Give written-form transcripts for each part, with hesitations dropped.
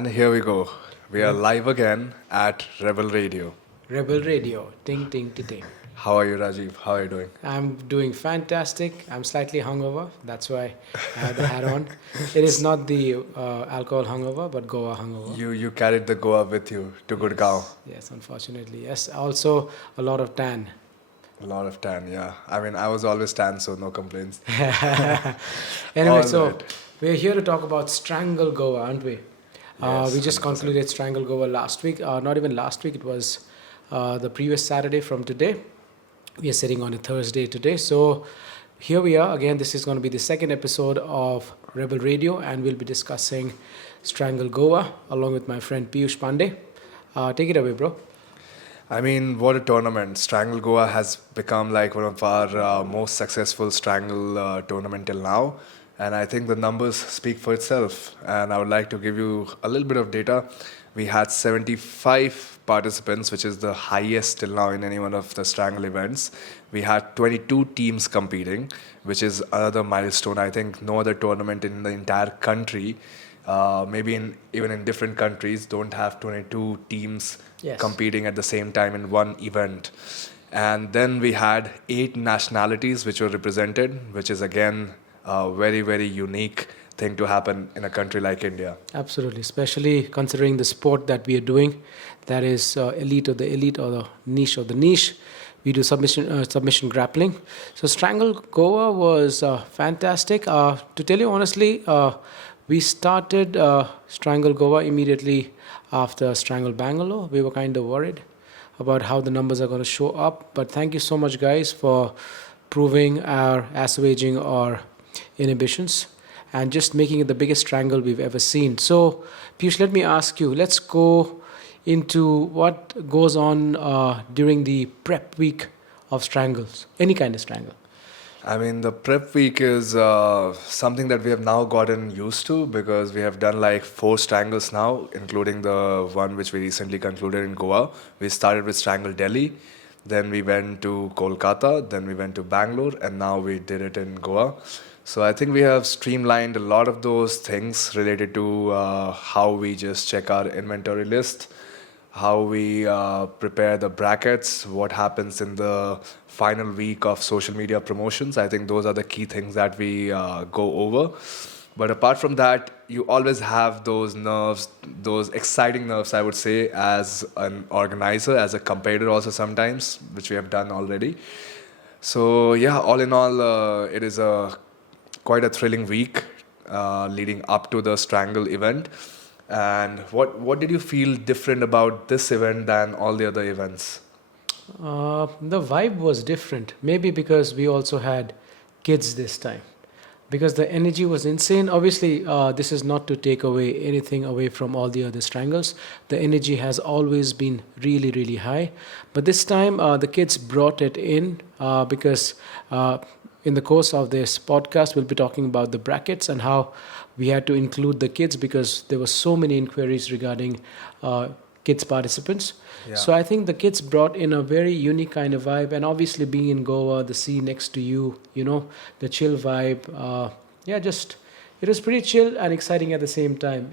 And here we go. We are live again at Rebel Radio. Rebel Radio, ting ting ting ting. How are you, Rajiv? How are you doing? I'm doing fantastic. I'm slightly hungover. That's why I have the hat on. It is not the alcohol hungover, but Goa hungover. You carried the Goa with you to Gurgaon. Yes, unfortunately. Yes, also a lot of tan. A lot of tan, yeah. I mean, I was always tan, so no complaints. Anyway, All so right. we're here to talk about Strangle Goa, aren't we? Yes, We just 100%. concluded Strangle Goa last week. Not even last week, it was the previous Saturday from today. We are sitting on a Thursday today. So here we are. Again, this is going to be the second episode of Rebel Radio, and we'll be discussing Strangle Goa along with my friend Piyush Pandey. Take it away, bro. I mean, what a tournament. Strangle Goa has become like one of our most successful Strangle tournament till now. And I think the numbers speak for itself. And I would like to give you a little bit of data. We had 75 participants, which is the highest till now in any one of the Strangle events. We had 22 teams competing, which is another milestone. I think no other tournament in the entire country, even in different countries, don't have 22 teams Yes. competing at the same time in one event. And then we had 8 nationalities which were represented, which is again a very, very unique thing to happen in a country like India. Absolutely, especially considering the sport that we are doing, that is elite of the elite or the niche of the niche. We do submission grappling. So Strangle Goa was fantastic. To tell you honestly, we started Strangle Goa immediately after Strangle Bangalore. We were kind of worried about how the numbers are going to show up. But thank you so much, guys, for proving our assuaging our inhibitions and just making it the biggest strangle we've ever seen. So, Piyush, let me ask you, let's go into what goes on during the prep week of strangles, any kind of strangle. I mean, the prep week is something that we have now gotten used to because we have done like 4 strangles now, including the one which we recently concluded in Goa. We started with Strangle Delhi, then we went to Kolkata, then we went to Bangalore, and now we did it in Goa. So I think we have streamlined a lot of those things related to how we just check our inventory list, how we prepare the brackets, what happens in the final week of social media promotions. I think those are the key things that we go over. But apart from that, you always have those nerves, those exciting nerves, I would say, as an organizer, as a competitor also sometimes, which we have done already. So yeah, all in all, it is quite a thrilling week leading up to the Strangle event. And what did you feel different about this event than all the other events? The vibe was different, maybe because we also had kids this time. Because the energy was insane. Obviously, this is not to take away anything away from all the other strangles. The energy has always been really, really high. But this time, the kids brought it in because in the course of this podcast, we'll be talking about the brackets and how we had to include the kids because there were so many inquiries regarding kids participants. Yeah. So I think the kids brought in a very unique kind of vibe, and obviously being in Goa, the sea next to you, the chill vibe. Just it was pretty chill and exciting at the same time.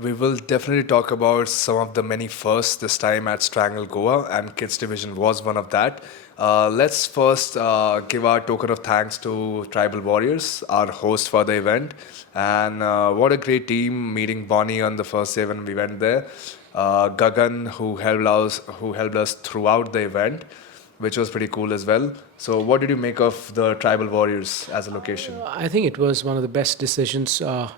We will definitely talk about some of the many firsts this time at Strangle Goa, and Kids Division was one of that. Let's first give our token of thanks to Tribal Warriors, our host for the event. And what a great team meeting Bonnie on the first day when we went there. Gagan, who helped us throughout the event, which was pretty cool as well. So what did you make of the Tribal Warriors as a location? I think it was one of the best decisions that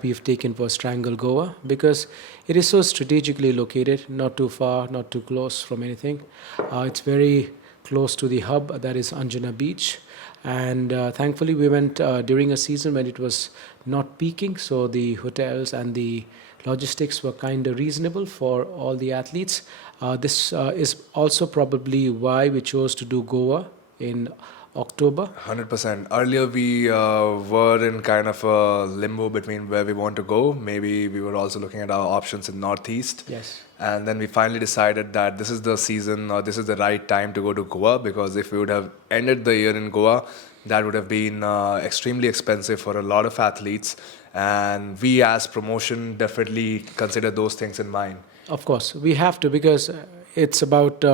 we've taken for Strangle Goa because it is so strategically located, not too far, not too close from anything. It's very close to the hub, that is Anjana Beach. And thankfully, we went during a season when it was not peaking, so the hotels and the logistics were kind of reasonable for all the athletes. This is also probably why we chose to do Goa in October. 100%. Earlier, we were in kind of a limbo between where we want to go. Maybe we were also looking at our options in Northeast. Yes. And then we finally decided that this is the season or this is the right time to go to Goa because if we would have ended the year in Goa, that would have been extremely expensive for a lot of athletes. And we, as promotion, definitely consider those things in mind. Of course, we have to, because it's about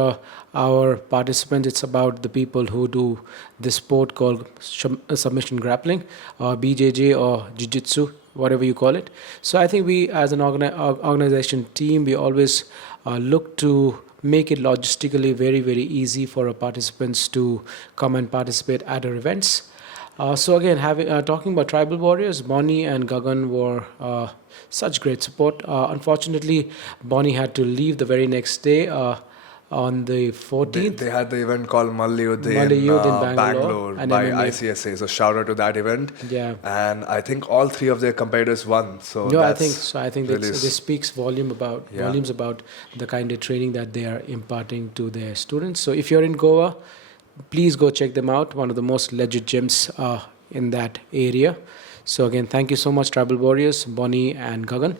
our participants. It's about the people who do this sport called submission grappling, or BJJ, or Jiu-Jitsu, whatever you call it. So I think we, as an organization team, we always look to make it logistically very, very easy for our participants to come and participate at our events. So again, talking about tribal warriors, Bonnie and Gagan were such great support. Unfortunately, Bonnie had to leave the very next day on the 14th. They had the event called Mallyuddh Mallyuddh in in Bangalore, Bangalore and by MMA. ICSA. So shout out to that event. Yeah. And I think all three of their competitors won. So No, that's I think so. I think really this speaks volumes about the kind of training that they are imparting to their students. So if you're in Goa, please go check them out. One of the most legit gyms in that area. So again, thank you so much, Tribal Warriors, Bonnie and Gagan.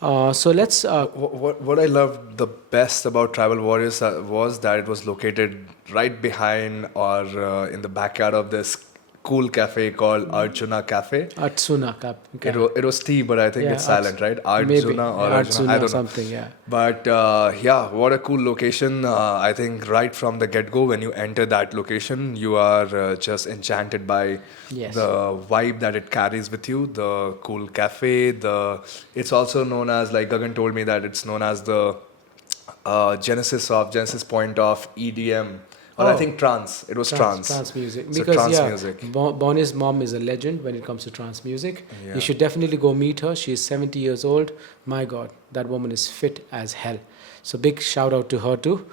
So let's. What I loved the best about Tribal Warriors was that it was located right behind or in the backyard of this cool cafe called Arjuna Cafe. Atsuna Cup. It was T, but I think Yeah, it's silent, right? Maybe Arjuna or Arjuna, I Atsuna don't know. something. Yeah. But yeah, what a cool location. I think right from the get-go, when you enter that location, you are just enchanted by Yes. the vibe that it carries with you. The cool cafe. It's also known as, like Gagan told me, that it's known as the Genesis point of EDM. Or I Oh. think trance. It was trance. Trance music. So Because trance yeah, music. Bonnie's mom is a legend when it comes to trance music. Yeah. You should definitely go meet her. She is 70 years old. My God, that woman is fit as hell. So big shout out to her too.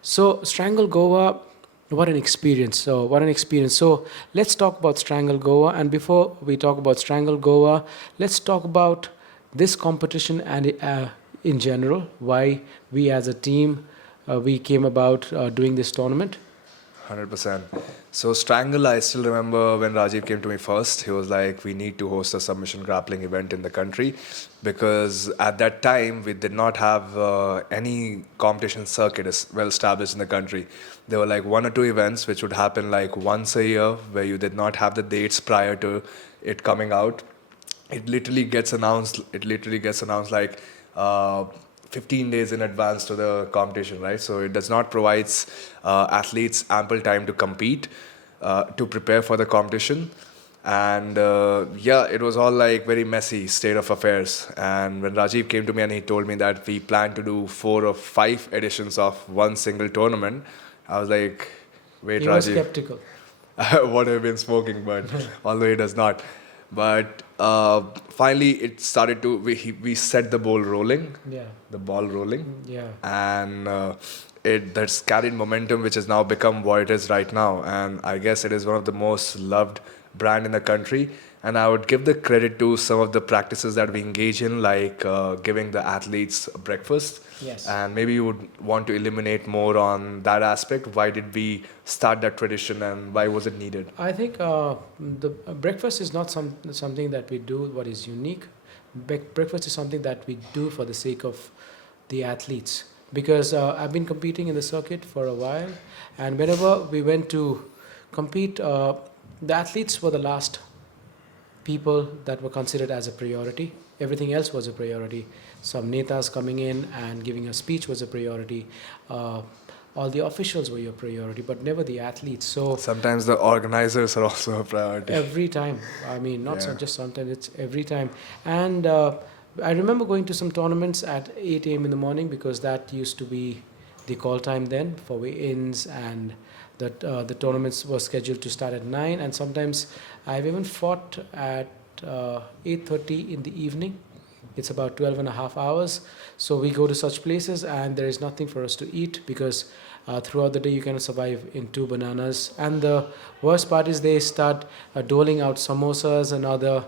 So Strangle Goa, what an experience. So let's talk about Strangle Goa. And before we talk about Strangle Goa, let's talk about this competition and in general, why we as a team we came about doing this tournament. 100%. So Strangle, I still remember when Rajiv came to me first, he was like, we need to host a submission grappling event in the country, because at that time we did not have any competition circuit well established in the country. There were like one or two events which would happen like once a year, where you did not have the dates prior to it coming out. It literally gets announced like 15 days in advance to the competition, right? So it does not provide athletes ample time to compete, to prepare for the competition. And yeah, it was all like very messy state of affairs. And when Rajiv came to me and he told me that we plan to do 4 or 5 editions of one single tournament, I was like, wait, He was Rajiv, skeptical. what have been smoking, but although he does not. But finally, it started to, we set the ball rolling, Yeah. the ball rolling, Yeah. and that's carried momentum, which has now become what it is right now. And I guess it is one of the most loved brand in the country. And I would give the credit to some of the practices that we engage in, like giving the athletes breakfast. Yes. And maybe you would want to eliminate more on that aspect. Why did we start that tradition, and why was it needed? I think the breakfast is not something that we do what is unique. Breakfast is something that we do for the sake of the athletes. Because I've been competing in the circuit for a while, and whenever we went to compete, the athletes were the last people that were considered as a priority. Everything else was a priority. Some netas coming in and giving a speech was a priority. All the officials were your priority, but never the athletes. So Sometimes the organizers are also a priority. every time, I mean, not Yeah. just sometimes, it's every time. And I remember going to some tournaments at 8 a.m. in the morning, because that used to be the call time then for weigh-ins, and that the tournaments were scheduled to start at 9, and sometimes I've even fought at 8:30 in the evening. It's about 12 and a half hours. So we go to such places and there is nothing for us to eat, because throughout the day you cannot survive in 2 bananas. And the worst part is they start doling out samosas and other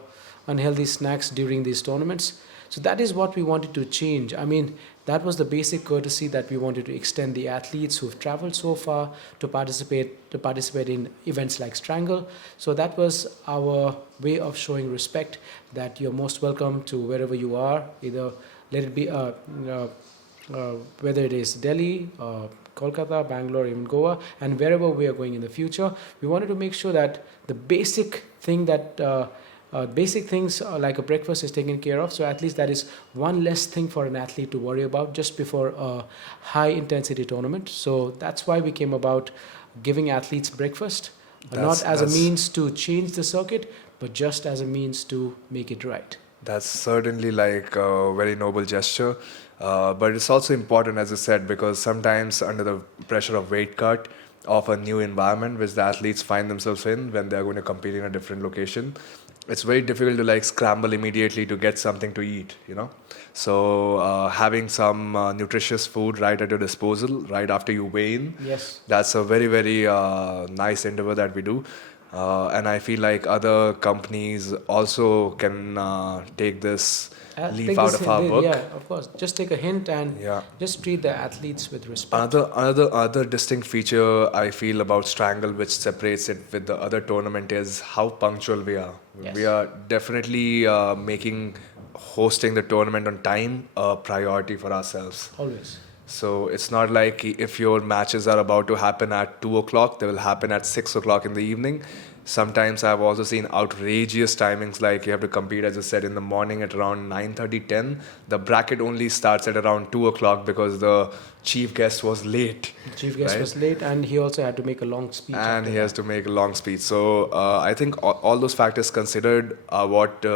unhealthy snacks during these tournaments. So that is what we wanted to change. I mean, that was the basic courtesy that we wanted to extend the athletes who've traveled so far to participate in events like Strangle. So that was our way of showing respect, that you're most welcome to wherever you are, either let it be whether it is Delhi, Kolkata, Bangalore, even Goa, and wherever we are going in the future, we wanted to make sure that the basic things like a breakfast is taken care of. So at least that is one less thing for an athlete to worry about just before a high intensity tournament. So that's why we came about giving athletes breakfast, not as a means to change the circuit, but just as a means to make it right. That's certainly like a very noble gesture. But it's also important, as I said, because sometimes under the pressure of weight cut, of a new environment which the athletes find themselves in when they're going to compete in a different location, it's very difficult to like scramble immediately to get something to eat. So having some nutritious food right at your disposal right after you weigh in, Yes. that's a very, very nice endeavor that we do. And I feel like other companies also can take this leaf Take out this of our hint, book. yeah, of course. Just take a hint and Yeah. just treat the athletes with respect. Another distinct feature I feel about Strangle, which separates it with the other tournament, is how punctual we are. Yes. We are definitely making hosting the tournament on time a priority for ourselves. Always. So it's not like if your matches are about to happen at 2 o'clock, they will happen at 6 o'clock in the evening. Sometimes I've also seen outrageous timings, like you have to compete, as I said, in the morning at around 9:30, 10. The bracket only starts at around 2 o'clock because the chief guest was late. The chief guest Right. was late, and he also had to make a long speech. And after he that. has to make a long speech. So I think all those factors considered are what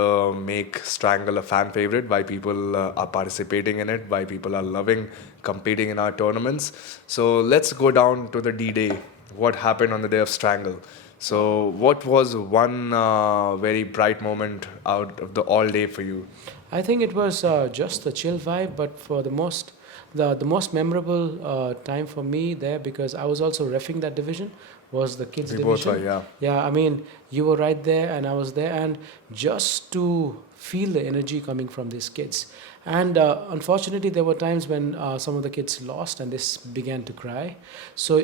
make Strangle a fan favorite, why people are participating in it, why people are loving competing in our tournaments. So let's go down to the D-Day. What happened on the day of Strangle? So what was one very bright moment out of the all day for you? I think it was just the chill vibe, but for the most memorable time for me there, because I was also reffing that division, was the kids We both division. were, yeah. Yeah, I mean, you were right there and I was there, and just to feel the energy coming from these kids. And unfortunately, there were times when some of the kids lost and they began to cry. So,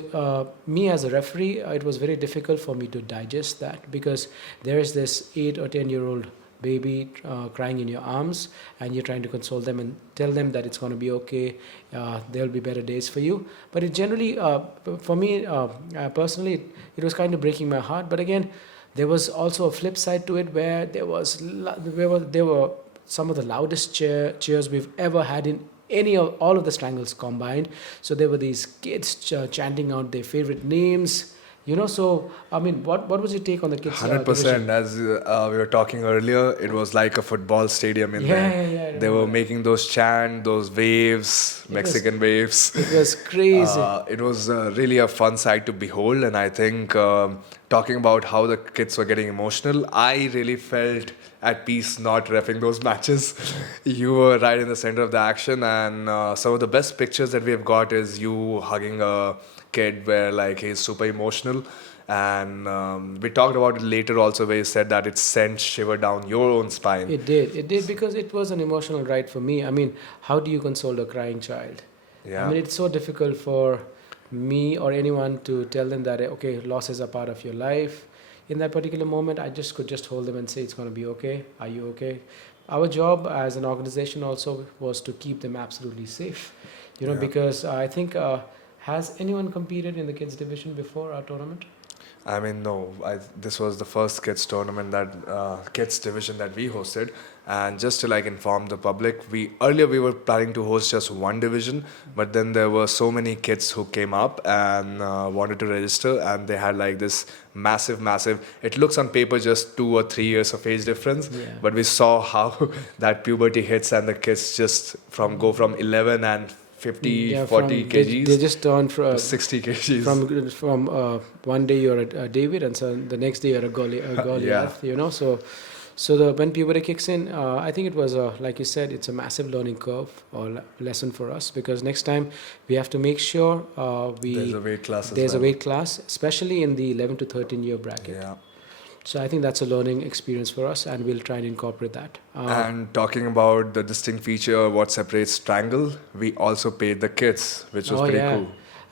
me as a referee, it was very difficult for me to digest that, because there is this 8 or 10-year-old baby crying in your arms, and you're trying to console them and tell them that it's going to be okay, there'll be better days for you. But it generally, for me personally, it was kind of breaking my heart. But again, there was also a flip side to it, where there were some of the loudest cheers we've ever had in all of the Strangles combined. So there were these kids chanting out their favorite names. So I mean, what was your take on the kids? 100%. As we were talking earlier, it was like a football stadium in there. Yeah. They were making those chant, those waves, Mexican waves. It was crazy. It was really a fun sight to behold. And I think talking about how the kids were getting emotional, I really felt at peace not reffing those matches. You were right in the center of the action. And some of the best pictures that we have got is you hugging a kid where like he's super emotional. And we talked about it later also, where you said that it sent shiver down your own spine. It did, because it was an emotional ride for me. I mean, how do you console a crying child? Yeah. I mean, it's so difficult for me or anyone to tell them that, okay, losses are part of your life. In that particular moment, I could just hold them and say, it's going to be okay. Are you okay? Our job as an organization also was to keep them absolutely safe, Yeah. because I think, has anyone competed in the kids division before our tournament? I mean, no. This was the first kids tournament kids division that we hosted. And just to like inform the public, earlier we were planning to host just one division, but then there were so many kids who came up and wanted to register, and they had like this massive. It looks on paper just 2 or 3 years of age difference, Yeah. but we saw how that puberty hits, and the kids just go from 11 and 50, 40 kgs. They just turned to 60 kgs. From one day you're a David, and so the next day you're a Goliath. Yeah. So when puberty kicks in, I think it was like you said, it's a massive learning curve or lesson for us, because next time we have to make sure There's a weight class. there's a weight class, especially in the 11 to 13 year bracket. Yeah. So I think that's a learning experience for us, and we'll try and incorporate that. And talking about the distinct feature, what separates Strangle, we also paid the kids, which was pretty cool.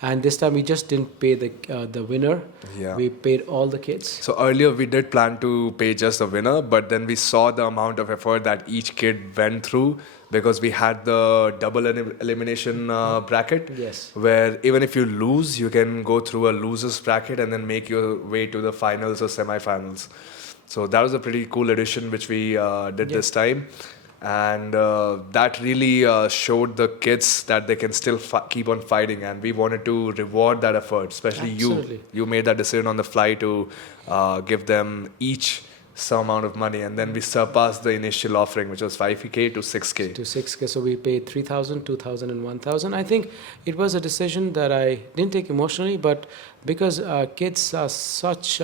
And this time we just didn't pay the winner. Yeah. We paid all the kids. So earlier we did plan to pay just the winner, but then we saw the amount of effort that each kid went through because we had the double elimination bracket. Yes. Where even if you lose, you can go through a losers bracket and then make your way to the finals or semi-finals. So that was a pretty cool addition which we did this time. And that really showed the kids that they can still keep on fighting, and we wanted to reward that effort, especially Absolutely. you made that decision on the fly to give them each some amount of money, and then we surpassed the initial offering, which was 5k to 6k. To 6K, so we paid 3,000, 2,000, and 1,000. I think it was a decision that I didn't take emotionally, but because kids are such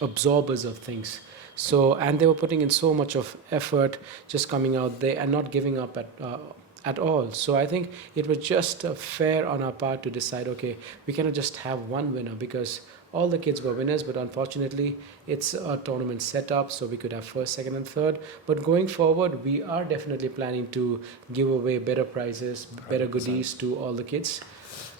absorbers of things. So, and they were putting in so much of effort just coming out there and not giving up at all. So I think it was just fair on our part to decide, okay, we cannot just have one winner because all the kids were winners, but unfortunately it's a tournament setup, so we could have first, second, and third. But going forward, we are definitely planning to give away better prizes, better 100%. goodies to all the kids.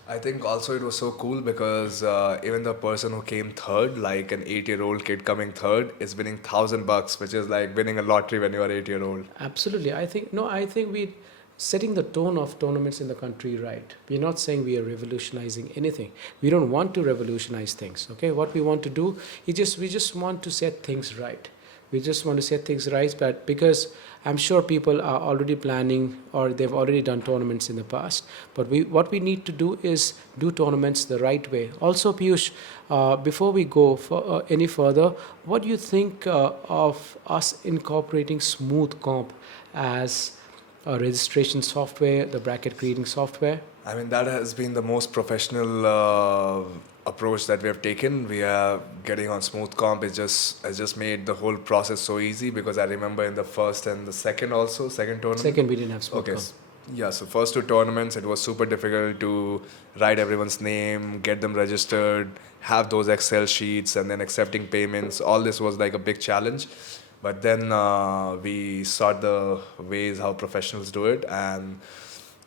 I think also it was so cool because even the person who came third, like an 8-year-old kid coming third, is winning $1,000, which is like winning a lottery when you are 8-year-old. Absolutely. I think we setting the tone of tournaments in the country right. We're not saying we are revolutionizing anything. We don't want to revolutionize things. Okay, what we want to do is we just want to set things right. We just want to set things right, but because I'm sure people are already planning or they've already done tournaments in the past. But what we need to do is do tournaments the right way. Also, Piyush, before we go any further, what do you think of us incorporating Smooth Comp as a registration software, the bracket creating software? I mean, that has been the most professional approach that we have taken. We are getting on Smooth Comp. It has just made the whole process so easy because I remember in the first and the second tournament. Second, we didn't have Smooth Okay. Comp. Yeah, so first two tournaments, it was super difficult to write everyone's name, get them registered, have those Excel sheets, and then accepting payments. All this was like a big challenge. But then we sought the ways how professionals do it, and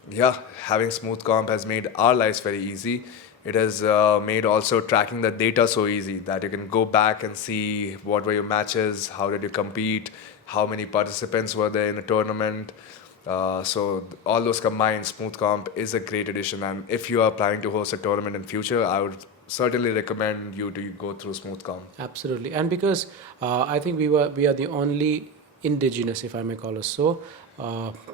yeah, having Smooth Comp has made our lives very easy. It has made also tracking the data so easy that you can go back and see what were your matches, how did you compete, how many participants were there in a tournament. So all those combined, Smooth Comp is a great addition. And if you are planning to host a tournament in future, I would certainly recommend you to go through Smooth Comp. Absolutely, and because I think we are the only indigenous, if I may call us so,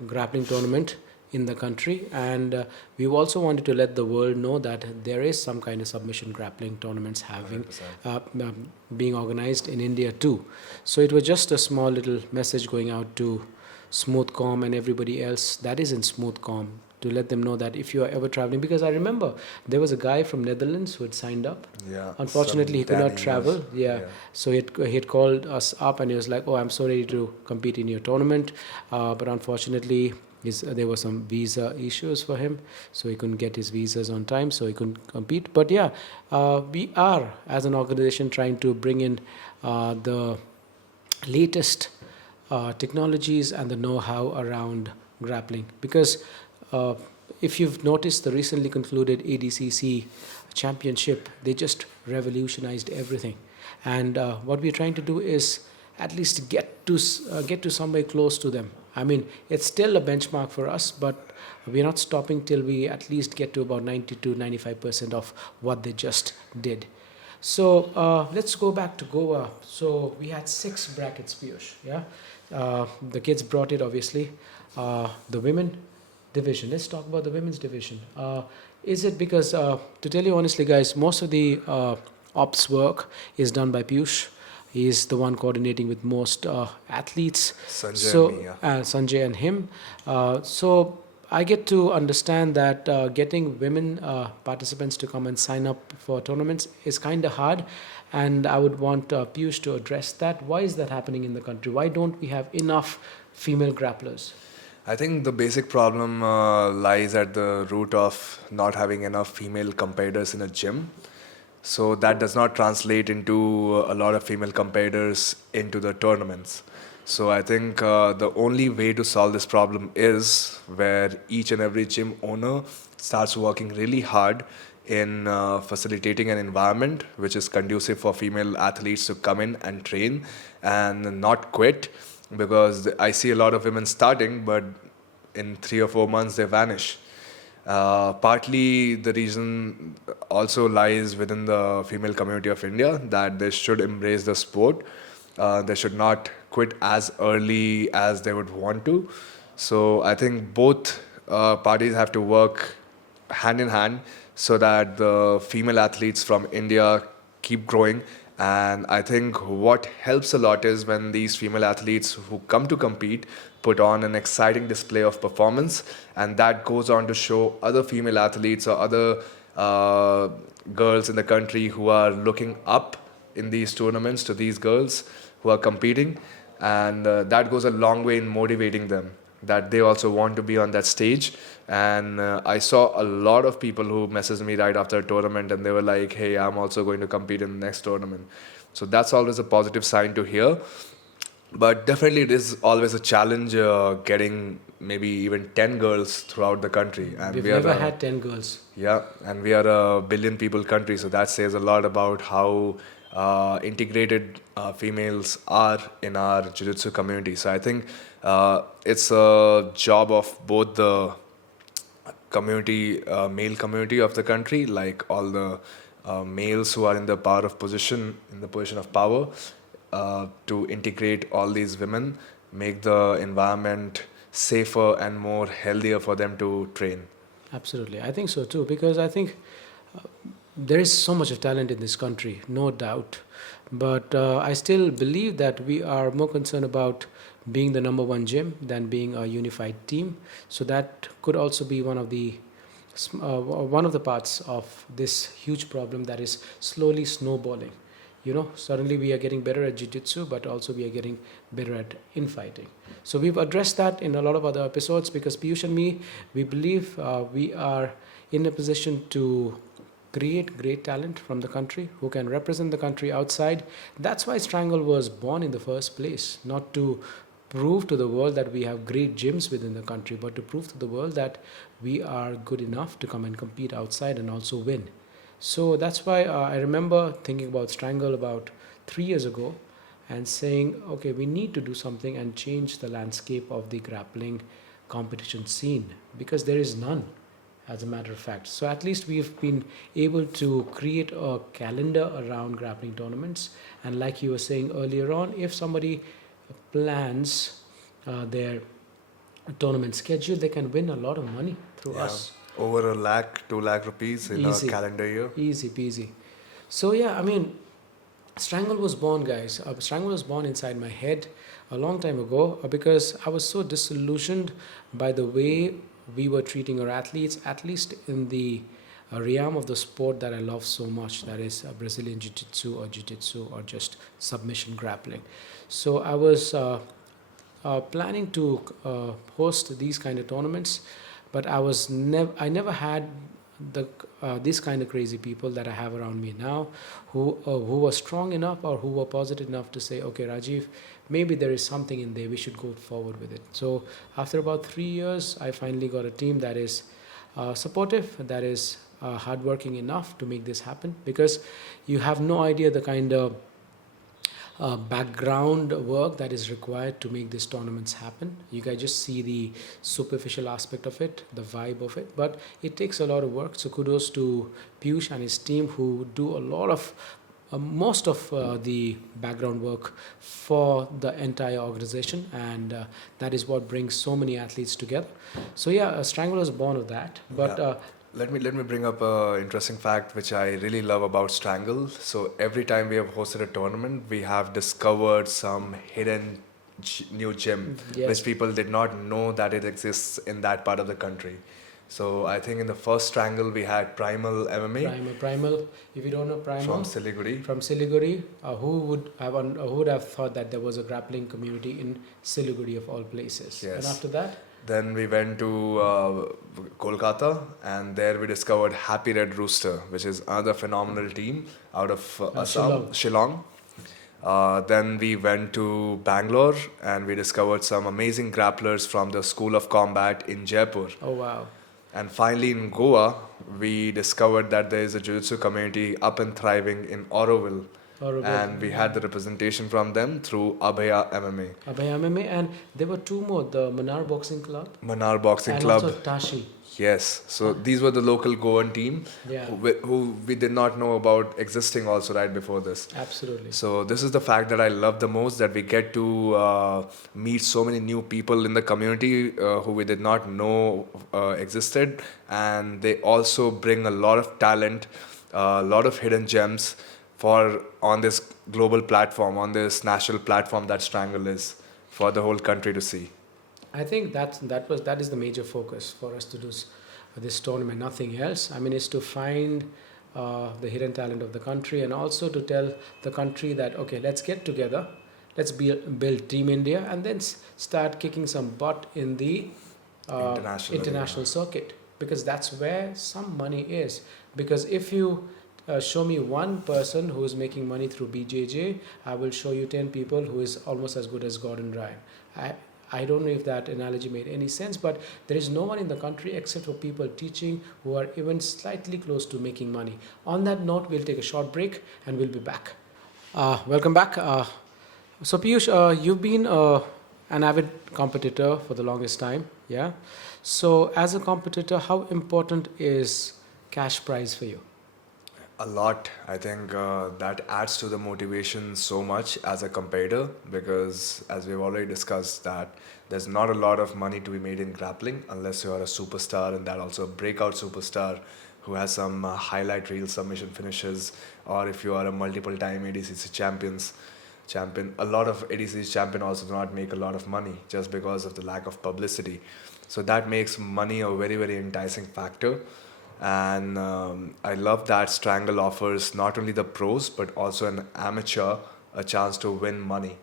grappling tournament in the country, and we also wanted to let the world know that there is some kind of submission grappling tournaments having 100%. being organized in India too. So it was just a small little message going out to Smoothcom and everybody else that is in Smoothcom to let them know that if you are ever traveling, because I remember there was a guy from Netherlands who had signed up. Yeah. Unfortunately, he could not travel. Yeah. So he had called us up and he was like, "Oh, I'm so ready to compete in your tournament," but unfortunately, there were some visa issues for him, so he couldn't get his visas on time, so he couldn't compete. But yeah, we are as an organization trying to bring in the latest technologies and the know-how around grappling, because if you've noticed the recently concluded ADCC championship, they just revolutionized everything, and what we're trying to do is at least get to somewhere close to them. I mean, it's still a benchmark for us, but we're not stopping till we at least get to about 90 to 95% of what they just did. So let's go back to Goa. So we had 6 brackets, Piyush. Yeah, the kids brought it, obviously. The women division. Let's talk about the women's division. Is it because, to tell you honestly, guys, most of the ops work is done by Piyush. He's the one coordinating with most athletes. Sanjay and him. So I get to understand that getting women participants to come and sign up for tournaments is kind of hard. And I would want Piyush to address that. Why is that happening in the country? Why don't we have enough female grapplers? I think the basic problem lies at the root of not having enough female competitors in a gym. So that does not translate into a lot of female competitors into the tournaments. So I think the only way to solve this problem is where each and every gym owner starts working really hard in facilitating an environment which is conducive for female athletes to come in and train and not quit, because I see a lot of women starting, but in 3 or 4 months they vanish. Partly the reason also lies within the female community of India, that they should embrace the sport. They should not quit as early as they would want to. So I think both parties have to work hand in hand so that the female athletes from India keep growing. And I think what helps a lot is when these female athletes who come to compete put on an exciting display of performance, and that goes on to show other female athletes or other girls in the country who are looking up in these tournaments to these girls who are competing, and that goes a long way in motivating them that they also want to be on that stage. And I saw a lot of people who messaged me right after a tournament and they were like, hey, I'm also going to compete in the next tournament. So that's always a positive sign to hear. But definitely it is always a challenge getting maybe even 10 girls throughout the country. And We've we are never had 10 girls. yeah, and we are a billion people country, so that says a lot about how integrated females are in our jiu-jitsu community. So I think it's a job of both the community, male community of the country, like all the males who are in the power of position, in the position of power, to integrate all these women, make the environment safer and more healthier for them to train. Absolutely. I think so too, because I think there is so much of talent in this country, no doubt. But I still believe that we are more concerned about being the number one gym than being a unified team. So that could also be one of the parts of this huge problem that is slowly snowballing. You know, suddenly we are getting better at jiu-jitsu, but also we are getting better at infighting. So we've addressed that in a lot of other episodes, because Piyush and me, we believe we are in a position to create great talent from the country who can represent the country outside. That's why Strangle was born in the first place, not to prove to the world that we have great gyms within the country, but to prove to the world that we are good enough to come and compete outside and also win. So that's why I remember thinking about Strangle about 3 years ago and saying, okay, we need to do something and change the landscape of the grappling competition scene, because there is none, as a matter of fact. So at least we've been able to create a calendar around grappling tournaments. And like you were saying earlier on, if somebody plans their tournament schedule, they can win a lot of money through Yeah. us. Over a lakh, 2 lakh rupees in Easy. a calendar year. Easy peasy. So yeah, I mean, Strangle was born, guys. Strangle was born inside my head a long time ago, because I was so disillusioned by the way we were treating our athletes, at least in the realm of the sport that I love so much, that is Brazilian Jiu-Jitsu or just submission grappling. So I was planning to host these kind of tournaments, but I never had the these kind of crazy people that I have around me now, who were strong enough or who were positive enough to say, okay, Rajiv, maybe there is something in there, we should go forward with it. So after about 3 years, I finally got a team that is supportive, that is hardworking enough to make this happen, because you have no idea the kind of background work that is required to make these tournaments happen. You guys just see the superficial aspect of it, the vibe of it, but it takes a lot of work. So kudos to Piyush and his team, who do a lot of most of the background work for the entire organization, and that is what brings so many athletes together. So yeah, Strangle was born of that. But Yeah. Let me bring up an interesting fact which I really love about Strangle. So every time we have hosted a tournament, we have discovered some hidden new gym yes, which people did not know that it exists in that part of the country. So I think in the first Strangle we had Primal MMA Primal. If you don't know Primal, from Siliguri. from Siliguri, who would have thought that there was a grappling community in Siliguri of all places? Yes. And after that, Then we went to Kolkata, and there we discovered Happy Red Rooster, which is another phenomenal team out of Assam, Shillong. Then we went to Bangalore, and we discovered some amazing grapplers from the School of Combat in Jaipur. oh wow, And finally, in Goa, we discovered that there is a jiu-jitsu community up and thriving in Auroville. Auroville. And we had the representation from them through Abhaya MMA, Abhay MMA, and there were two more: the Manar Boxing Club Manar Boxing and Club. also Tashi. Yes, so these were the local Goan team Yeah, who we did not know about existing also right before this. absolutely. So this is the fact that I love the most, that we get to meet so many new people in the community who we did not know existed, and they also bring a lot of talent, a lot of hidden gems for on this global platform, on this national platform that Strangle is, for the whole country to see. I think that is the major focus for us to do this tournament. Nothing else. I mean, is to find the hidden talent of the country, and also to tell the country that okay, let's get together, let's build Team India, and then start kicking some butt in the international circuit, because that's where some money is. Because if you show me one person who is making money through BJJ, I will show you 10 people who is almost as good as Gordon Ryan. I don't know if that analogy made any sense, but there is no one in the country except for people teaching who are even slightly close to making money. On that note, we'll take a short break and we'll be back. Welcome back. So Piyush, you've been an avid competitor for the longest time, yeah? So as a competitor, how important is cash prize for you? A lot. I think that adds to the motivation so much as a competitor, because as we've already discussed that there's not a lot of money to be made in grappling unless you're a superstar, and that also a breakout superstar who has some highlight reel submission finishes, or if you are a multiple time ADCC champion. A lot of ADCC champion also do not make a lot of money just because of the lack of publicity. So that makes money a very, very enticing factor. And I love that Strangle offers not only the pros but also an amateur a chance to win money.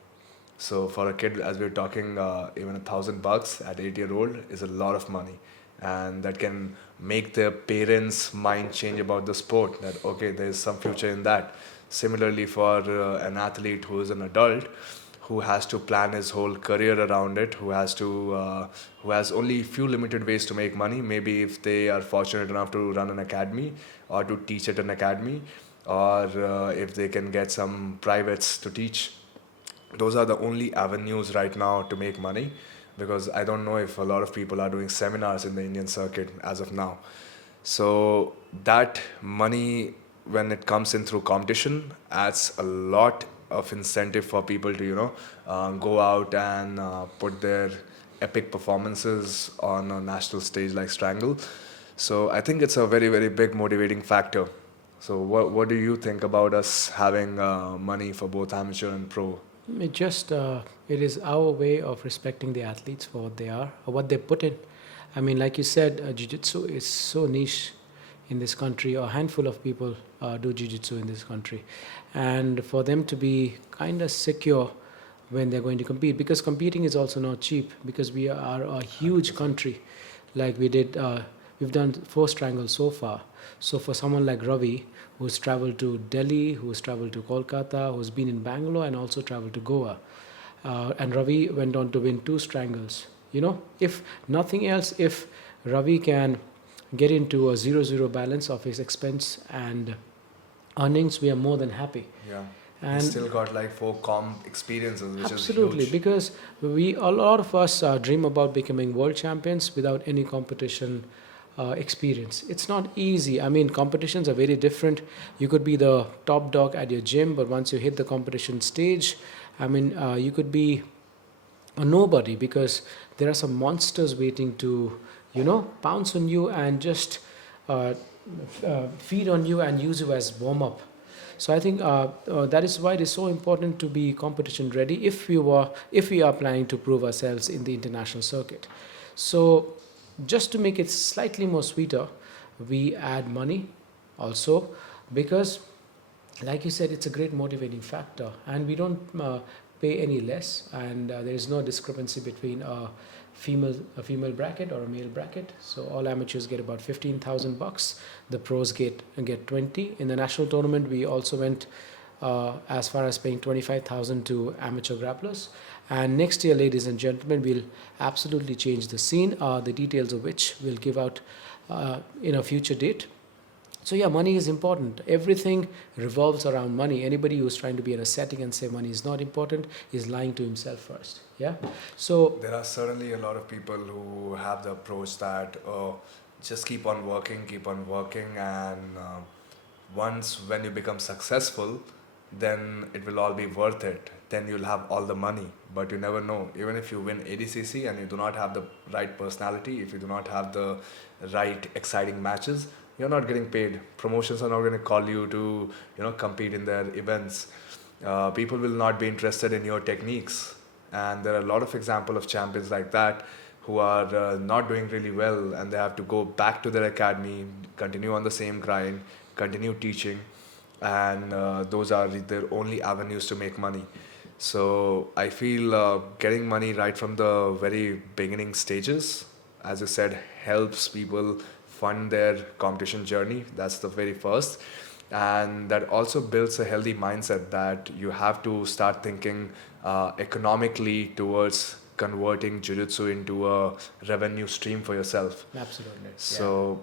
So for a kid, as we were talking, even $1,000 at 8-year-old is a lot of money, and that can make their parents' mind change about the sport. That okay, there is some future in that. Similarly, for an athlete who is an adult, who has to plan his whole career around it, who has only few limited ways to make money. Maybe if they are fortunate enough to run an academy or to teach at an academy, or if they can get some privates to teach. Those are the only avenues right now to make money, because I don't know if a lot of people are doing seminars in the Indian circuit as of now. So that money, when it comes in through competition, adds a lot of incentive for people to go out and put their epic performances on a national stage like Strangle. So I think it's a very, very big motivating factor. So what do you think about us having money for both amateur and pro? It is our way of respecting the athletes for what they are or what they put in. I mean, like you said, jiu-jitsu is so niche in this country. A handful of people do jiu-jitsu in this country, and for them to be kind of secure when they're going to compete, because competing is also not cheap, because we are a huge country. Like we've done 4 strangles so far. So for someone like Ravi, who's traveled to Delhi, who's traveled to Kolkata, who's been in Bangalore, and also traveled to Goa, and Ravi went on to win 2 strangles. If nothing else, if Ravi can get into a 0-0 balance of his expense and earnings, we are more than happy. Yeah. And He's still got like 4 experiences, which absolutely, is huge. because a lot of us dream about becoming world champions without any competition experience. It's not easy. I mean, competitions are very different. You could be the top dog at your gym, but once you hit the competition stage, I mean, you could be a nobody, because there are some monsters waiting to, pounce on you and just feed on you and use you as warm up. So I think that is why it is so important to be competition ready if we are planning to prove ourselves in the international circuit. So just to make it slightly more sweeter, we add money also, because like you said, it's a great motivating factor, and we don't pay any less, and there is no discrepancy between a female bracket or a male bracket. So all amateurs get about $15,000. The pros get 20. In the national tournament, we also went as far as paying 25,000 to amateur grapplers. And next year, ladies and gentlemen, we'll absolutely change the scene. The details of which we'll give out in a future date. So yeah, money is important. Everything revolves around money. Anybody who's trying to be in a setting and say money is not important is lying to himself first. Yeah. So There are certainly a lot of people who have the approach that just keep on working, and once when you become successful, then it will all be worth it. Then you'll have all the money, but you never know. Even if you win ADCC and you do not have the right personality, if you do not have the right exciting matches, you're not getting paid. Promotions are not going to call you to compete in their events. People will not be interested in your techniques, and there are a lot of example of champions like that who are not doing really well, and they have to go back to their academy, continue on the same grind, continue teaching, and those are their only avenues to make money. So I feel getting money right from the very beginning stages, as you said, helps people fund their competition journey. That's the very first. And that also builds a healthy mindset that you have to start thinking economically towards converting jiu-jitsu into a revenue stream for yourself. absolutely. So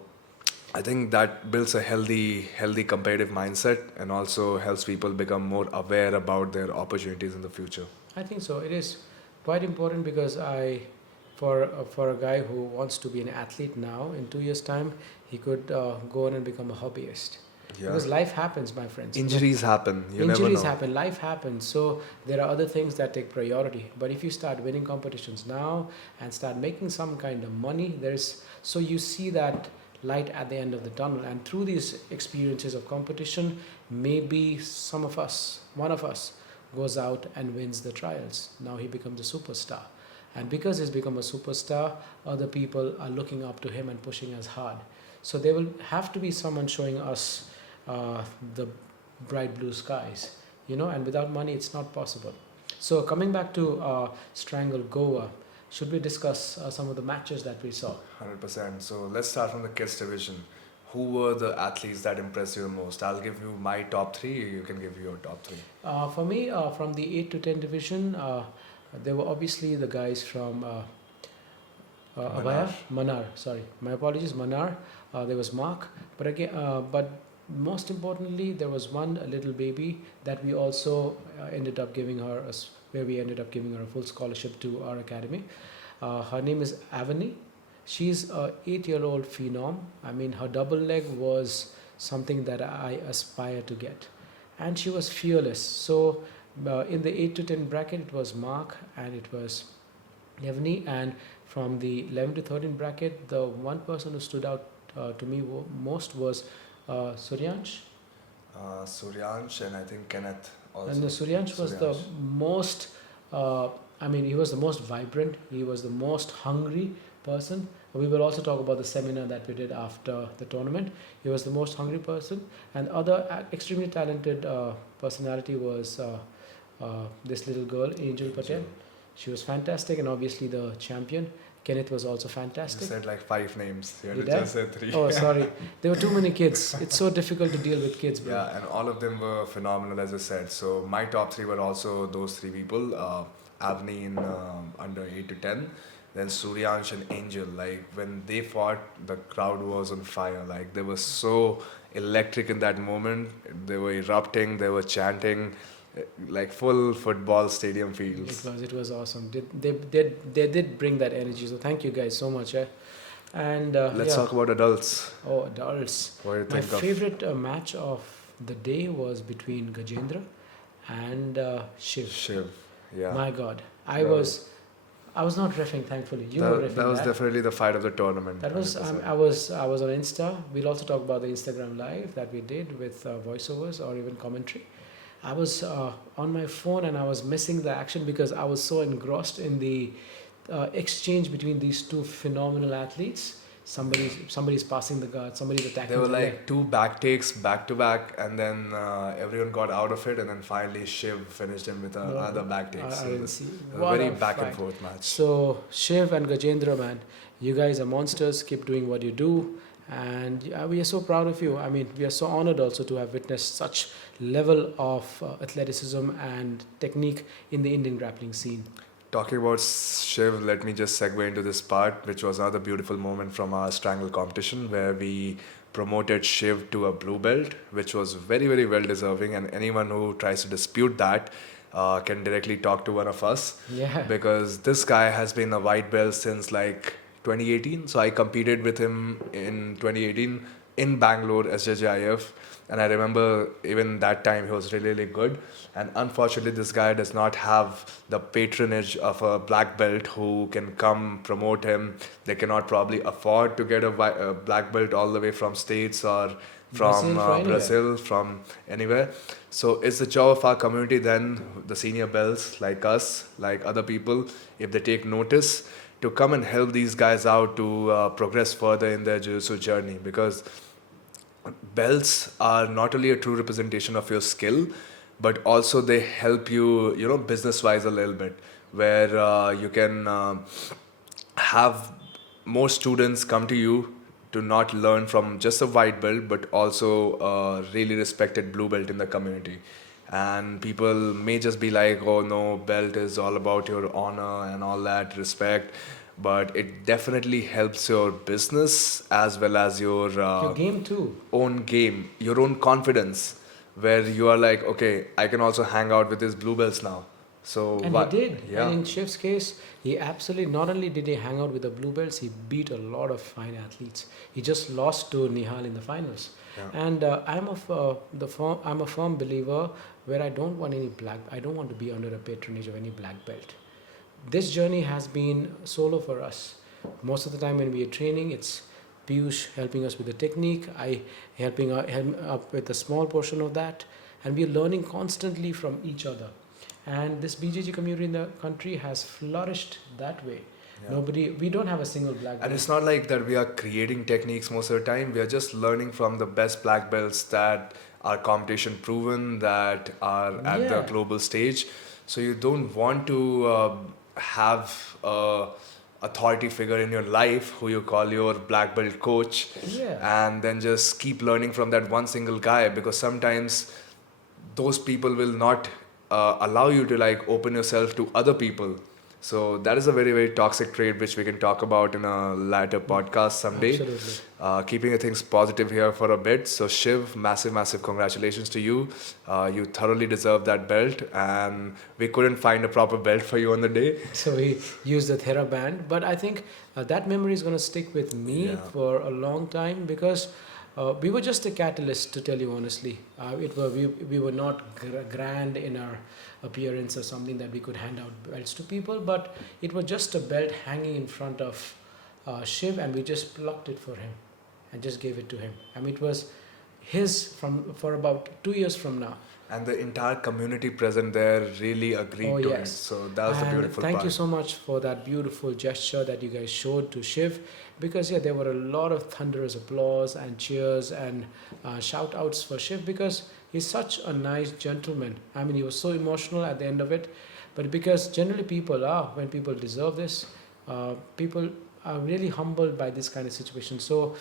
I think that builds a healthy competitive mindset, and also helps people become more aware about their opportunities in the future. I think so. It is quite important because for a guy who wants to be an athlete now, in 2 years' time, he could go on and become a hobbyist. Yeah. Because life happens, my friends. Injuries happen. You never Injuries know. happen, life happens. So there are other things that take priority. But if you start winning competitions now and start making some kind of money, so you see that light at the end of the tunnel. And through these experiences of competition, maybe one of us, goes out and wins the trials. Now he becomes a superstar. And because he's become a superstar, other people are looking up to him and pushing us hard. So there will have to be someone showing us the bright blue skies, and without money, it's not possible. So coming back to Strangle Goa, should we discuss some of the matches that we saw? 100%. So let's start from the kids division. Who were the athletes that impressed you the most? I'll give you my top three. You can give your top three. For me, from the 8 to 10 division, there were obviously the guys from Manar. Sorry, my apologies, Manar. There was Mark, but most importantly, there was one little baby that we also ended up giving her a full scholarship to our academy. Her name is Avani. She's a 8-year-old phenom. I mean, her double leg was something that I aspire to get, and she was fearless. So in the 8 to 10 bracket, it was Mark and it was Avani, and from the 11 to 13 bracket, the one person who stood out to me most was Suryansh. Suryansh and I think Kenneth also. And the Suryansh was the most, he was the most vibrant, he was the most hungry person. We will also talk about the seminar that we did after the tournament. He was the most hungry person. And other extremely talented personality was this little girl, Angel Patel. She was fantastic, and obviously the champion. Kenneth was also fantastic. You said like 5 names. You Did just said 3. Oh, sorry. There were too many kids. It's so difficult to deal with kids, bro. Yeah, and all of them were phenomenal, as I said. So my top 3 were also those 3 people. Avni in under 8 to 10. Then Suryansh and Angel. Like when they fought, the crowd was on fire. Like they were so electric in that moment. They were erupting. They were chanting. Like full football stadium feels. It was awesome. They did bring that energy. So thank you guys so much. And let's talk about adults. Oh, adults. What do you My think of? favorite match of the day was between Gajendra and Shiv. Shiv, yeah. My God, I was not reffing. Thankfully, you were reffing. That was definitely the fight of the tournament. That was 100%. I was on Insta. We'll also talk about the Instagram live that we did with voiceovers or even commentary. I was on my phone and I was missing the action because I was so engrossed in the exchange between these two phenomenal athletes. Somebody's passing the guard, somebody's attacking. There were the like leg. 2 back takes back to back, and then everyone got out of it, and then finally Shiv finished him with another back take. I So didn't it see. was What a very a back and fight. forth match. So Shiv and Gajendra, man, you guys are monsters. Keep doing what you do, and we are so proud of you. I mean, we are so honored also to have witnessed such level of athleticism and technique in the Indian grappling scene. Talking about Shiv, let me just segue into this part, which was another beautiful moment from our Strangle competition where we promoted Shiv to a blue belt, which was very, very well deserving. And anyone who tries to dispute that can directly talk to one of us Yeah. because this guy has been a white belt since like 2018. So I competed with him in 2018 in Bangalore SJJIF, and I remember even that time he was really, really good. And unfortunately, this guy does not have the patronage of a black belt who can come promote him. They cannot probably afford to get a black belt all the way from States or from Brazil, for anywhere. Brazil, from anywhere. So it's the job of our community then, the senior belts like us, like other people, if they take notice, to come and help these guys out to progress further in their jiu-jitsu journey, because belts are not only a true representation of your skill, but also they help you, business wise a little bit, where you can have more students come to you to not learn from just a white belt, but also a really respected blue belt in the community. And people may just be like, oh no, belt is all about your honor and all that respect, but it definitely helps your business as well as your Your game too. own game, your own confidence, where you are like, okay, I can also hang out with these blue belts now. So And what? he did. Yeah. And in Shiv's case, he absolutely not only did he hang out with the blue belts, he beat a lot of fine athletes. He just lost to Nihal in the finals. Yeah. And I'm a firm believer where I don't want any black. I don't want to be under the patronage of any black belt. This journey has been solo for us. Most of the time when we are training, it's Piyush helping us with the technique, I helping up with a small portion of that, and we are learning constantly from each other. And this BJJ community in the country has flourished that way. Yeah. We don't have a single black And belt. it's not like that we are creating techniques most of the time. We are just learning from the best black belts that are competition proven, that are at the Yeah. global stage. So you don't want to have a authority figure in your life who you call your black belt coach, Yeah. and then just keep learning from that one single guy, because sometimes those people will not allow you to like open yourself to other people. So that is a very, very toxic trait which we can talk about in a later podcast someday. Absolutely. Keeping the things positive here for a bit. So Shiv, massive, massive congratulations to you. You thoroughly deserve that belt, and we couldn't find a proper belt for you on the day. So we used the TheraBand, but I think that memory is going to stick with me Yeah. for a long time, because we were just a catalyst, to tell you honestly. We were not grand in our appearance or something that we could hand out belts to people, but it was just a belt hanging in front of Shiv, and we just plucked it for him and just gave it to him. I mean, it was his for about 2 years from now. And the entire community present there really agreed Oh, to yes. it. So that was the And beautiful thank part. you so much for that beautiful gesture that you guys showed to Shiv, because there were a lot of thunderous applause and cheers and shout outs for Shiv, because he's such a nice gentleman. I mean, he was so emotional at the end of it, but because generally people are, when people deserve this, people are really humbled by this kind of situation. So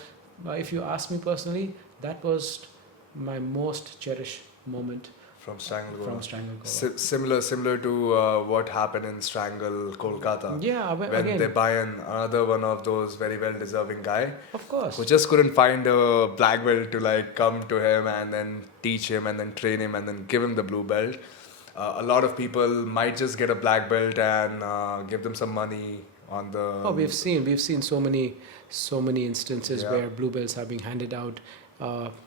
if you ask me personally, that was my most cherished moment From Strangle Goa. from Strangle Goa. Similar to what happened in Strangle Kolkata. Yeah, When again, they buy another one of those very well deserving guy of course. who just couldn't find a black belt to like come to him and then teach him and then train him and then give him the blue belt. A lot of people might just get a black belt and give them some money on the. Oh, we've seen so many instances Yeah. where blue belts are being handed out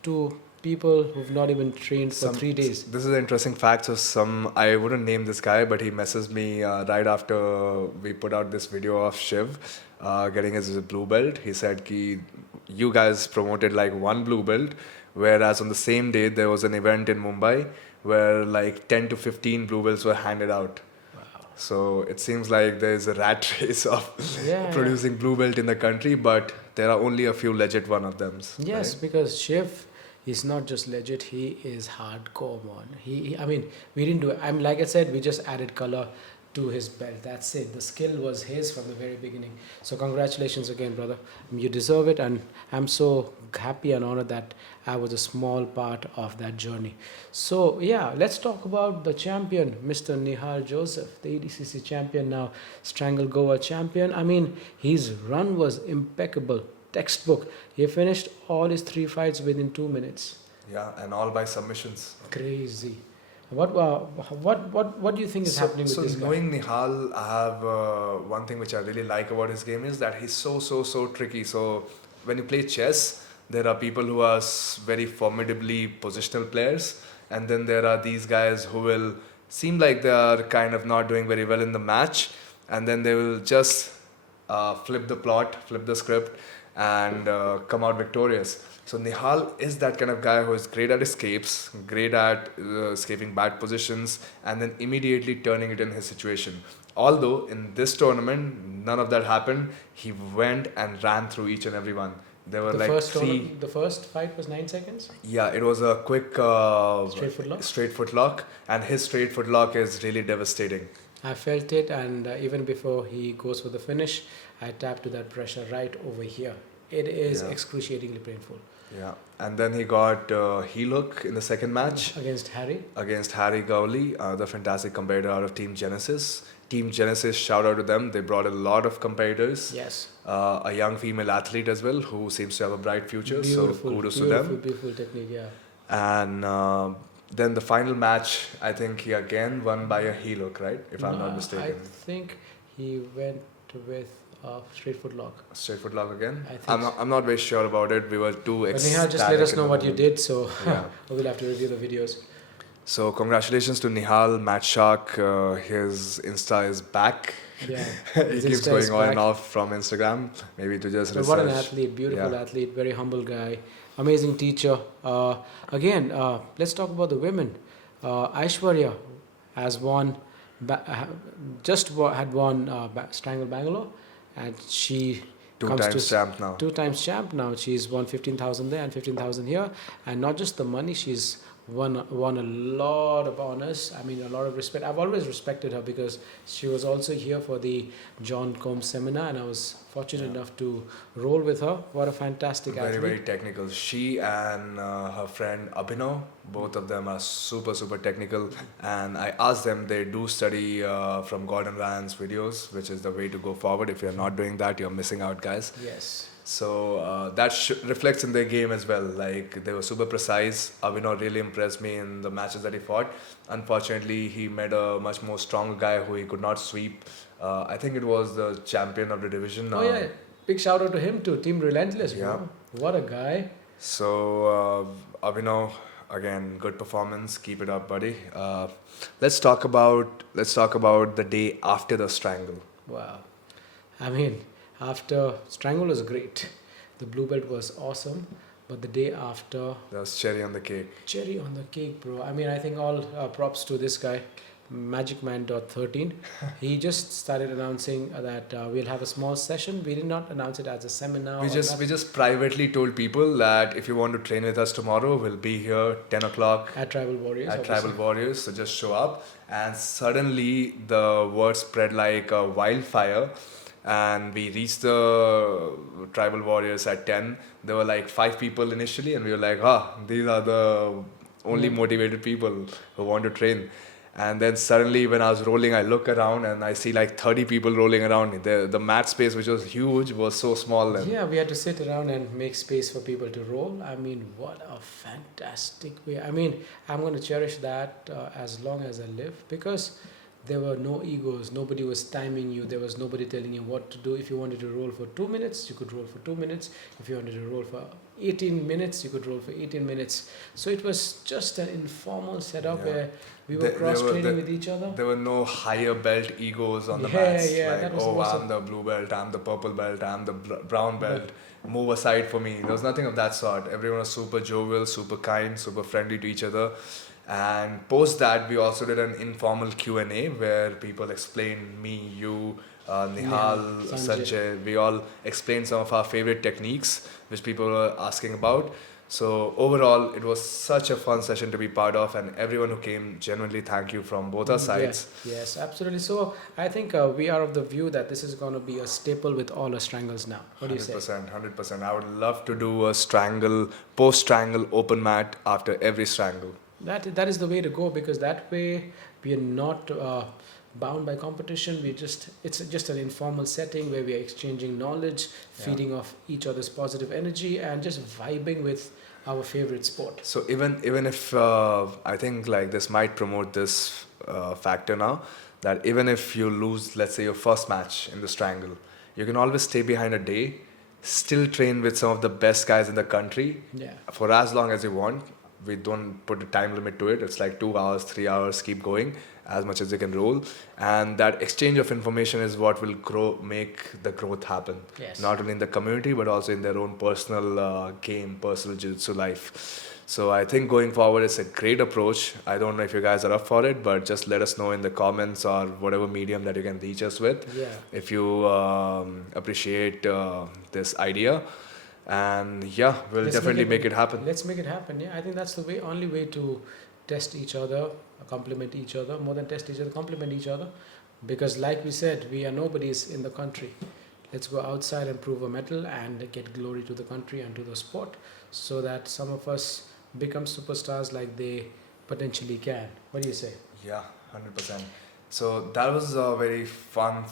to people who've not even trained for 3 days. This is an interesting fact. So I wouldn't name this guy, but he messaged me right after we put out this video of Shiv getting his blue belt. He said, "Ki you guys promoted like one blue belt, whereas on the same day there was an event in Mumbai where like 10 to 15 blue belts were handed out." So it seems like there's a rat race of Yeah, producing blue belt in the country, but there are only a few legit one of them. Yes, because Shiv is not just legit; he is hardcore, man. I mean, we didn't do it. I'm like I said, we just added color to his belt. That's it. The skill was his from the very beginning. So congratulations again, brother. You deserve it, and I'm so happy and honored that I was a small part of that journey. So yeah, let's talk about the champion, Mr. Nihal Joseph, the ADCC champion now, Strangle Goa champion. I mean, his run was impeccable, textbook. He finished all his 3 fights within 2 minutes. Yeah, and all by submissions. Crazy. What do you think is happening with this guy? Knowing Nihal, I have one thing which I really like about his game is that he's so tricky. So when you play chess, there are people who are very formidably positional players, and then there are these guys who will seem like they are kind of not doing very well in the match, and then they will just flip the plot, flip the script, and come out victorious. So Nihal is that kind of guy who is great at escapes, great at escaping bad positions, and then immediately turning it in his situation. Although in this tournament, none of that happened. He went and ran through each and every one. There were The first fight was 9 seconds. Yeah, it was a quick Straight foot lock? straight foot lock, and his straight foot lock is really devastating. I felt it, and even before he goes for the finish, I tapped to that pressure right over here. It is Yeah. excruciatingly painful. Yeah, and then he got heel hook in the second match Against Harry. against Harry Gowley, the fantastic competitor out of Team Genesis. Team Genesis, shout out to them. They brought a lot of competitors. Yes. A young female athlete as well who seems to have a bright future. Beautiful, so kudos to beautiful, them. beautiful technique, yeah. And then the final match, I think he again won by a heel hook, right? If I'm not mistaken. I think he went with a straight foot lock. Straight foot lock again. I think I'm not very sure about it. We were too But ecstatic. Nihal, just let us in know the what you moment. did, so Yeah. we'll have to review the videos. So congratulations to Nihal, Matt Shark. His Insta is back. Yeah. He His keeps Insta is going on and back. off from Instagram. Maybe to just But research. what an athlete, beautiful Yeah. athlete, very humble guy, amazing teacher. Again, let's talk about the women. Aishwarya has won, had won Strangle Bangalore, and she Two comes times to champ now. 2 times champ now. She's won 15,000 there and 15,000 here, and not just the money. She's won a lot of honors. I mean, a lot of respect. I've always respected her because she was also here for the John Combs seminar, and I was fortunate enough to roll with her. What a fantastic Very, athlete! very technical. She and her friend Abhinav, both of them are super technical. And I asked them, they do study from Gordon Ryan's videos, which is the way to go forward. If you're not doing that, you're missing out, guys. Yes. So that reflects in their game as well. Like they were super precise. Abhinav really impressed me in the matches that he fought. Unfortunately, he met a much more stronger guy who he could not sweep. I think it was the champion of the division. Oh yeah, big shout out to him too. Team Relentless. Yeah. Bro. What a guy. So Abhinav, again, good performance. Keep it up, buddy. Let's talk about the day after the strangle. Wow. I mean, after Strangle was great. The blue belt was awesome. But the day after, That was cherry on the cake. cherry on the cake, bro. I mean, I think all props to this guy, MagicMan.13. He just started announcing that we'll have a small session. We did not announce it as a seminar. We just privately told people that if you want to train with us tomorrow, we'll be here 10 o'clock at Tribal Warriors. at obviously. Tribal Warriors. So just show up. And suddenly the word spread like a wildfire. And we reached the Tribal Warriors at 10. There were like 5 people initially, and we were like, these are the only Yeah. motivated people who want to train. And then suddenly when I was rolling, I look around and I see like 30 people rolling around. The mat space, which was huge, was so small then. Yeah, we had to sit around and make space for people to roll. I mean, what a fantastic way. I mean, I'm going to cherish that as long as I live, because there were no egos. Nobody was timing you. There was nobody telling you what to do. If you wanted to roll for 2 minutes, you could roll for 2 minutes. If you wanted to roll for 18 minutes, you could roll for 18 minutes. So it was just an informal setup Yeah. where we were There were- cross-training there- with each other. There were no higher belt egos on the Yeah, mats. yeah, like, that was oh, awesome. I'm the blue belt, I'm the purple belt, I'm the brown belt. Move aside for me. There was nothing of that sort. Everyone was super jovial, super kind, super friendly to each other. And post that, we also did an informal Q&A where people explained, me, you, Nihal, Sanjay. Sanjay, we all explained some of our favorite techniques which people were asking about. So overall, it was such a fun session to be part of, and everyone who came, genuinely thank you from both our sides. Yes, absolutely. So I think we are of the view that this is going to be a staple with all our strangles now. What do you say? 100%, 100%. I would love to do a post-strangle open mat after every strangle. That is the way to go, because that way we are not bound by competition. It's just an informal setting where we are exchanging knowledge, Yeah. feeding off each other's positive energy, and just vibing with our favorite sport. So even if I think like this might promote this factor now, that even if you lose, let's say your first match in the strangle, you can always stay behind a day, still train with some of the best guys in the country Yeah. for as long as you want. We don't put a time limit to it. It's like 2 hours, 3 hours, keep going as much as you can roll. And that exchange of information is what will make the growth happen. Yes. Not only in the community, but also in their own personal personal jiu-jitsu life. So I think going forward, it's a great approach. I don't know if you guys are up for it, but just let us know in the comments or whatever medium that you can reach us with Yeah. if you appreciate this idea. And yeah, we'll Let's definitely make it happen. Let's make it happen. Yeah, I think that's the only way to test each other, complement each other, more than test each other, complement each other. Because, like we said, we are nobodies in the country. Let's go outside and prove a medal and get glory to the country and to the sport, so that some of us become superstars like they potentially can. What do you say? Yeah, 100%. So that was a very fun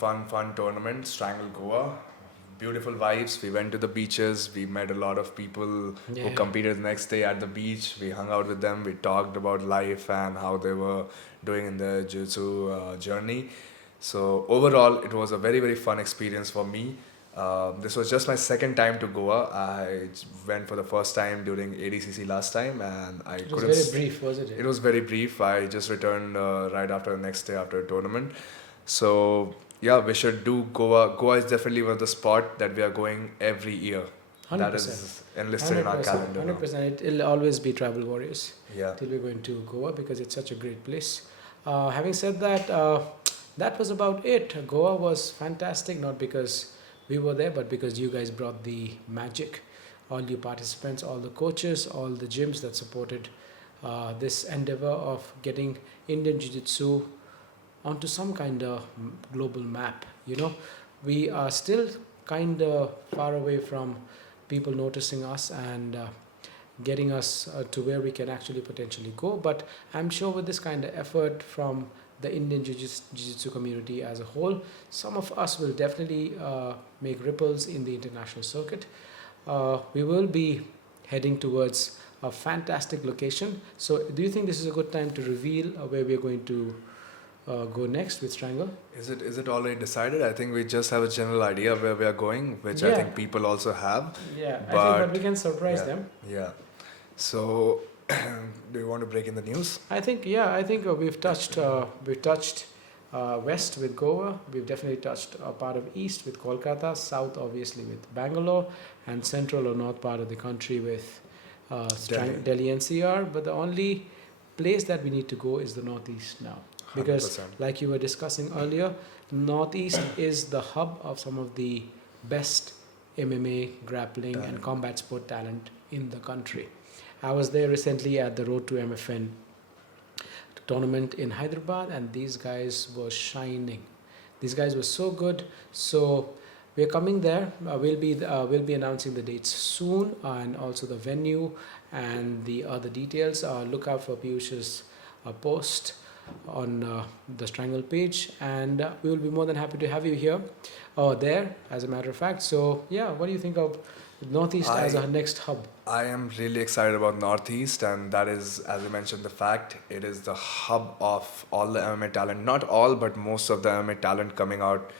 tournament, Strangle Goa. Beautiful vibes. We went to the beaches. We met a lot of people who Yeah. competed the next day at the beach. We hung out with them. We talked about life and how they were doing in their jiu-jitsu journey. So overall, it was a very fun experience for me. This was just my second time to Goa. I went for the first time during ADCC last time, and I It was couldn't. very brief, wasn't it? It was very brief. I just returned right after the next day after a tournament. So yeah, we should do Goa. Goa is definitely one of the spot that we are going every year. 100%. That is enlisted in our calendar. 100%. It'll always be Travel Warriors Yeah. till we're going to Goa, because it's such a great place. Having said that, that was about it. Goa was fantastic, not because we were there, but because you guys brought the magic. All you participants, all the coaches, all the gyms that supported this endeavor of getting Indian Jiu-Jitsu onto some kind of global map. We are still kind of far away from people noticing us and getting us to where we can actually potentially go. But I'm sure with this kind of effort from the Indian Jiu-Jitsu community as a whole, some of us will definitely make ripples in the international circuit. We will be heading towards a fantastic location. So do you think this is a good time to reveal where we're going to go next with Strangle? Is it already decided? I think we just have a general idea of where we are going, which I Yeah. think people also have. Yeah, I think But- that we can surprise yeah. them. Yeah. So, do you want to break in the news? I think we've touched west with Goa. We've definitely touched a part of east with Kolkata, south obviously with Bangalore, and central or north part of the country with Delhi NCR. But the only place that we need to go is the northeast now, because 100%. like you were discussing earlier, northeast is the hub of some of the best MMA, grappling, and Talent. combat sport talent in the country. I was there recently at the Road to MFN tournament in Hyderabad, and these guys were shining. These guys were so good. So we're coming there. We'll be announcing the dates soon, and also the venue and the other details. Look out for Piyush's post on the Strangle page, and we will be more than happy to have you here or there, as a matter of fact. So yeah, what do you think of Northeast as our next hub? I am really excited about Northeast, and that is, as you mentioned, the fact it is the hub of all the MMA talent. Not all, but most of the MMA talent coming out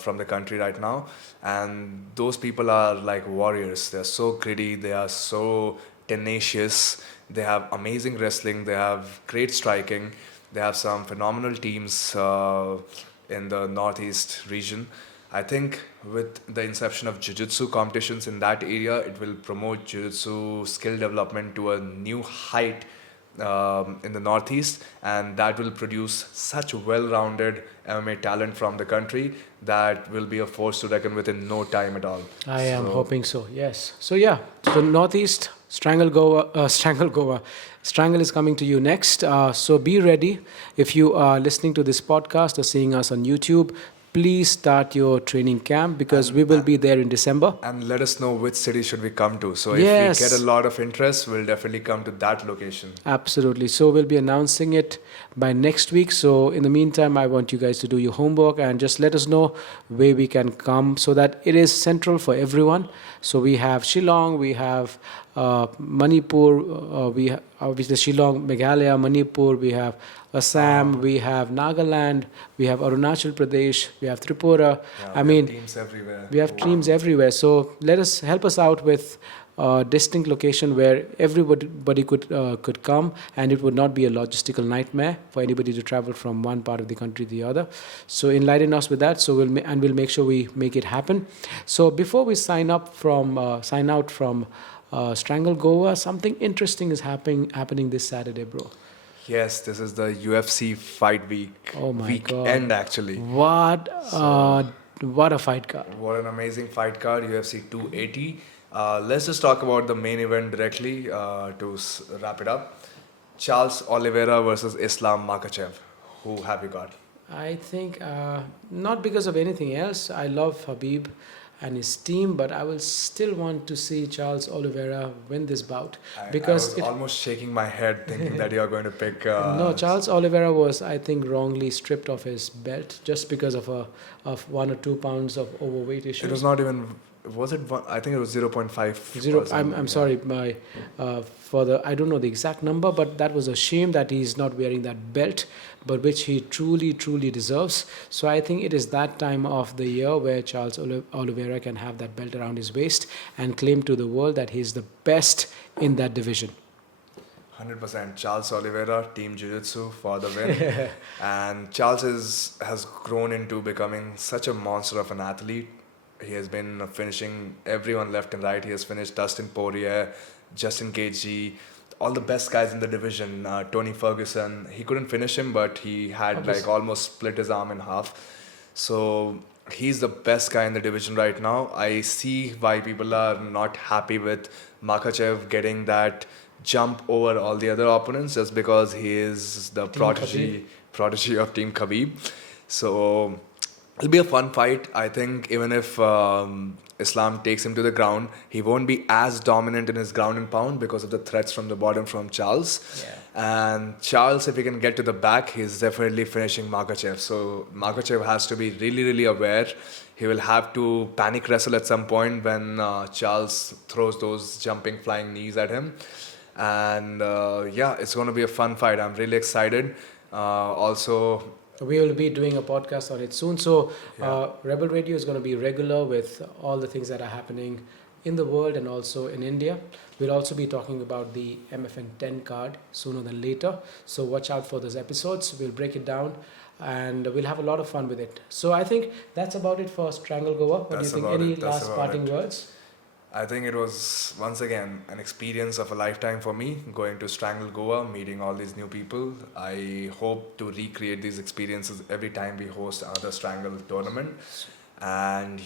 from the country right now. And those people are like warriors. They're so gritty. They are so tenacious. They have amazing wrestling. They have great striking. They have some phenomenal teams in the Northeast region. I think with the inception of jiu-jitsu competitions in that area, it will promote jiu-jitsu skill development to a new height in the Northeast, and that will produce such well-rounded MMA talent from the country that will be a force to reckon with in no time at all. I am So- hoping so, yes. So yeah, so Northeast, Strangle Goa, Strangle Goa. Strangle is coming to you next. So be ready. If you are listening to this podcast or seeing us on YouTube, please start your training camp because we will be there in December. And let us know which city should we come to. So if Yes. we get a lot of interest, we'll definitely come to that location. Absolutely. So we'll be announcing it by next week. So in the meantime, I want you guys to do your homework and just let us know where we can come so that it is central for everyone. So we have Shillong, we have Manipur, we have obviously Shillong, Meghalaya, Manipur, we have Assam, we have Nagaland, we have Arunachal Pradesh, we have Tripura. Yeah, we have teams everywhere. We have teams everywhere. So help us out with distinct location where everybody could come, and it would not be a logistical nightmare for anybody to travel from one part of the country to the other. So enlighten us with that. So we'll make sure we make it happen. So before we sign out from Strangle Goa, something interesting is happening this Saturday, bro. Yes, this is the UFC fight week. Oh my weekend, God. actually. What a fight card. What an amazing fight card, UFC 280. Let's just talk about the main event directly to wrap it up. Charles Oliveira versus Islam Makhachev. Who have you got? I think not because of anything else. I love Habib and his team, but I will still want to see Charles Oliveira win this bout because I was almost shaking my head thinking that you're going to pick. no, Charles Oliveira was, I think, wrongly stripped of his belt just because of 1 or 2 pounds of overweight issues. It was not even. Was it? I think it was 0.5. Zero. I'm sorry. I don't know the exact number, but that was a shame that he's not wearing that belt, but which he truly deserves. So I think it is that time of the year where Charles Oliveira can have that belt around his waist and claim to the world that he's the best in that division. 100%. Charles Oliveira, Team Jiu-Jitsu for the win. And Charles has grown into becoming such a monster of an athlete. He has been finishing everyone left and right. He has finished Dustin Poirier, Justin Gaethje, all the best guys in the division. Tony Ferguson. He couldn't finish him, but he had almost split his arm in half. So he's the best guy in the division right now. I see why people are not happy with Makhachev getting that jump over all the other opponents just because he is the prodigy of Team Khabib. So it'll be a fun fight. I think even if Islam takes him to the ground, he won't be as dominant in his ground and pound because of the threats from the bottom from Charles. Yeah. And Charles, if he can get to the back, he's definitely finishing Makhachev. So Makhachev has to be really aware. He will have to panic wrestle at some point when Charles throws those jumping, flying knees at him. And it's going to be a fun fight. I'm really excited. Also, we will be doing a podcast on it soon. So Rebel Radio is going to be regular with all the things that are happening in the world and also in India. We'll also be talking about the MFN 10 card sooner than later. So watch out for those episodes. We'll break it down and we'll have a lot of fun with it. So I think that's about it for Strangle Goa. What do you think? Any last parting words? I think it was, once again, an experience of a lifetime for me, going to Strangle Goa, meeting all these new people. I hope to recreate these experiences every time we host another Strangle tournament. And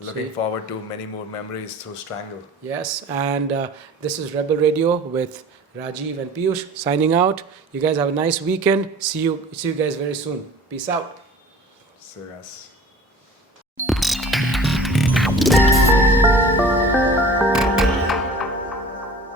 looking forward to many more memories through Strangle. Yes, and this is Rebel Radio with Rajiv and Piyush signing out. You guys have a nice weekend. See you guys very soon. Peace out. See you guys.